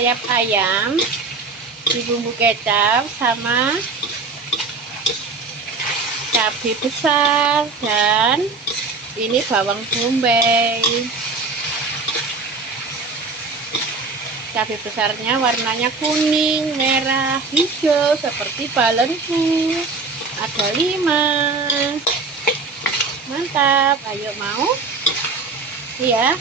sayap ayam di bumbu kecap sama cabai besar dan ini bawang bombay. Cabai besarnya warnanya kuning, merah, hijau seperti balenku. Ada 5. Mantap, ayo mau? Iya.